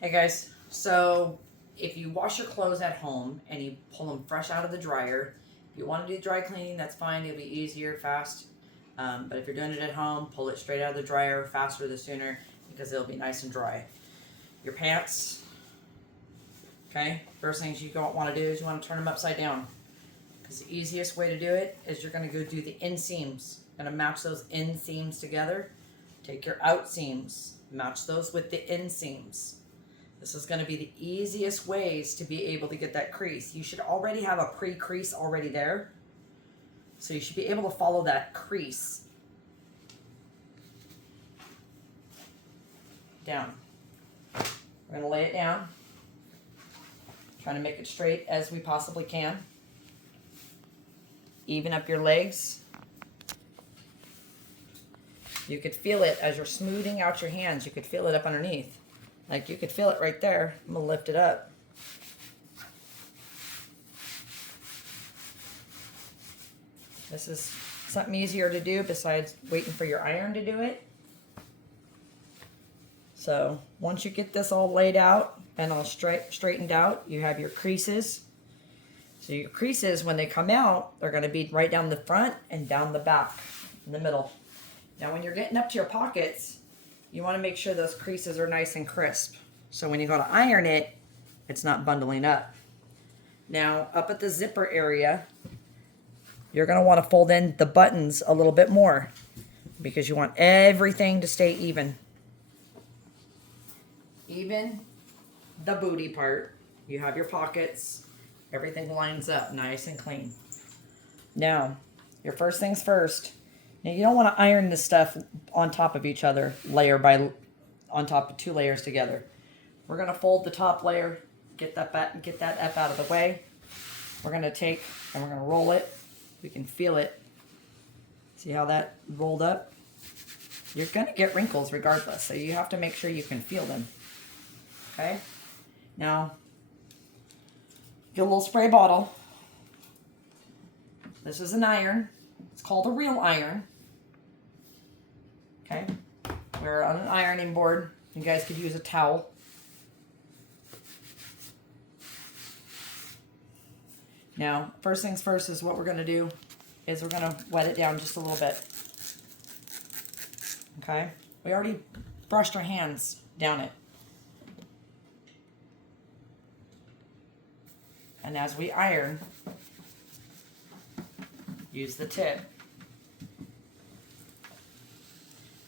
Hey guys, so if you wash your clothes at home and you pull them fresh out of the dryer, if you want to do dry cleaning, that's fine. It'll be easier, fast. But if you're doing it at home, pull it straight out of the dryer, faster the sooner, because it'll be nice and dry. Your pants, okay? First things you don't want to do is you want to turn them upside down, because the easiest way to do it is you're going to go do the inseams. Going to match those inseams together. Take your out seams, match those with the inseams. This is going to be the easiest ways to be able to get that crease. You should already have a pre-crease already there. So you should be able to follow that crease down. We're going to lay it down. Trying to make it straight as we possibly can. Even up your legs. You could feel it as you're smoothing out your hands. You could feel it up underneath. Like you could feel it right there. I'm going to lift it up. This is something easier to do besides waiting for your iron to do it. So once you get this all laid out and all straightened out, you have your creases. So your creases, when they come out, they're going to be right down the front and down the back, in the middle. Now when you're getting up to your pockets, you want to make sure those creases are nice and crisp. So when you go to iron it, it's not bundling up. Now up at the zipper area, you're going to want to fold in the buttons a little bit more because you want everything to stay even. Even the booty part. You have your pockets. Everything lines up nice and clean. Now, your first things first. Now you don't want to iron this stuff on top of each other, on top of two layers together. We're going to fold the top layer, get that up out of the way. We're going to take and we're going to roll it. We can feel it. See how that rolled up? You're going to get wrinkles regardless, so you have to make sure you can feel them. Okay? Now, get a little spray bottle. This is an iron. It's called a real iron. Okay? We're on an ironing board. You guys could use a towel. Now, first things first is what we're going to do is we're going to wet it down just a little bit. Okay? We already brushed our hands down it. And as we iron, use the tip.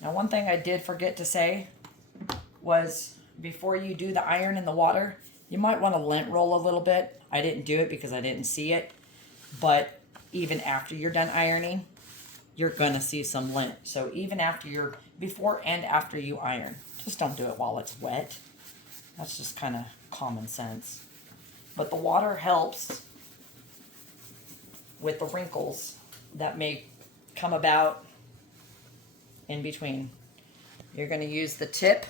Now, one thing I did forget to say was before you do the iron in the water, you might want to lint roll a little bit. I didn't do it because I didn't see it. But even after you're done ironing, you're going to see some lint. So even after before and after you iron, just don't do it while it's wet. That's just kind of common sense. But the water helps with the wrinkles that may come about in between. You're going to use the tip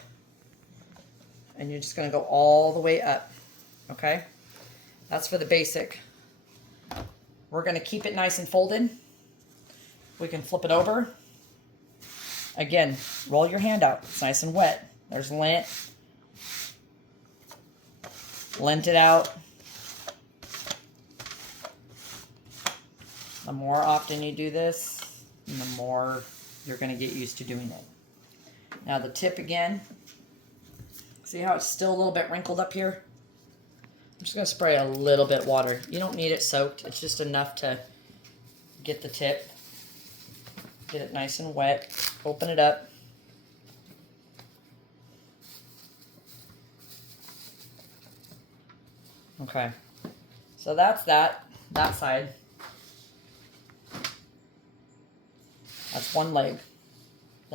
and you're just going to go all the way up. Okay? That's for the basic. We're going to keep it nice and folded. We can flip it over. Again, roll your hand out. It's nice and wet. There's lint. Lint it out. The more often you do this, the more you're going to get used to doing it. Now the tip again. See how it's still a little bit wrinkled up here? I'm just going to spray a little bit water. You don't need it soaked. It's just enough to get the tip. Get it nice and wet. Open it up. Okay. So that's that side. That's one leg.